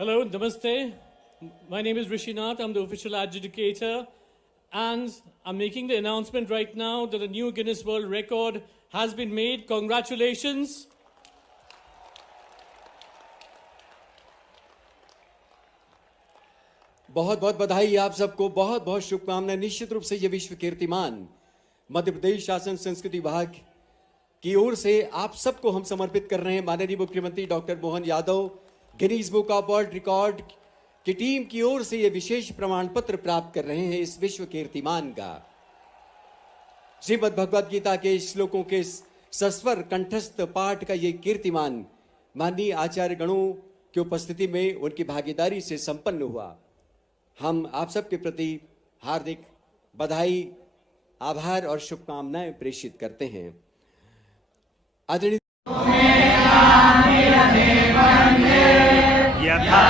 Hello, namaste. My name is Rishinath. I'm the official adjudicator. And I'm making the announcement right now that a new Guinness World Record has been made. Congratulations. बहुत बहुत बधाई आप सबको, बहुत बहुत शुभकामनाएं। निश्चित रूप से ये विश्व कीर्तिमान मध्य प्रदेश शासन संस्कृति विभाग की ओर से आप सबको हम समर्पित कर रहे हैं। माननीय मुख्यमंत्री doctor Mohan Yadav, Guinness book of world record की टीम की ओर से ये विशेष प्रमाण पत्र प्राप्त कर रहे हैं इस विश्व कीर्तिमान का। श्रीमद् भगवद गीता के श्लोकों के सस्वर कंठस्थ पाठ का ये कीर्तिमान माननीय आचार्य गणों की उपस्थिति में उनकी भागीदारी से संपन्न हुआ। हम आप सबके प्रति हार्दिक बधाई, आभार और शुभकामनाएं प्रेषित करते हैं। आदरणीय यथा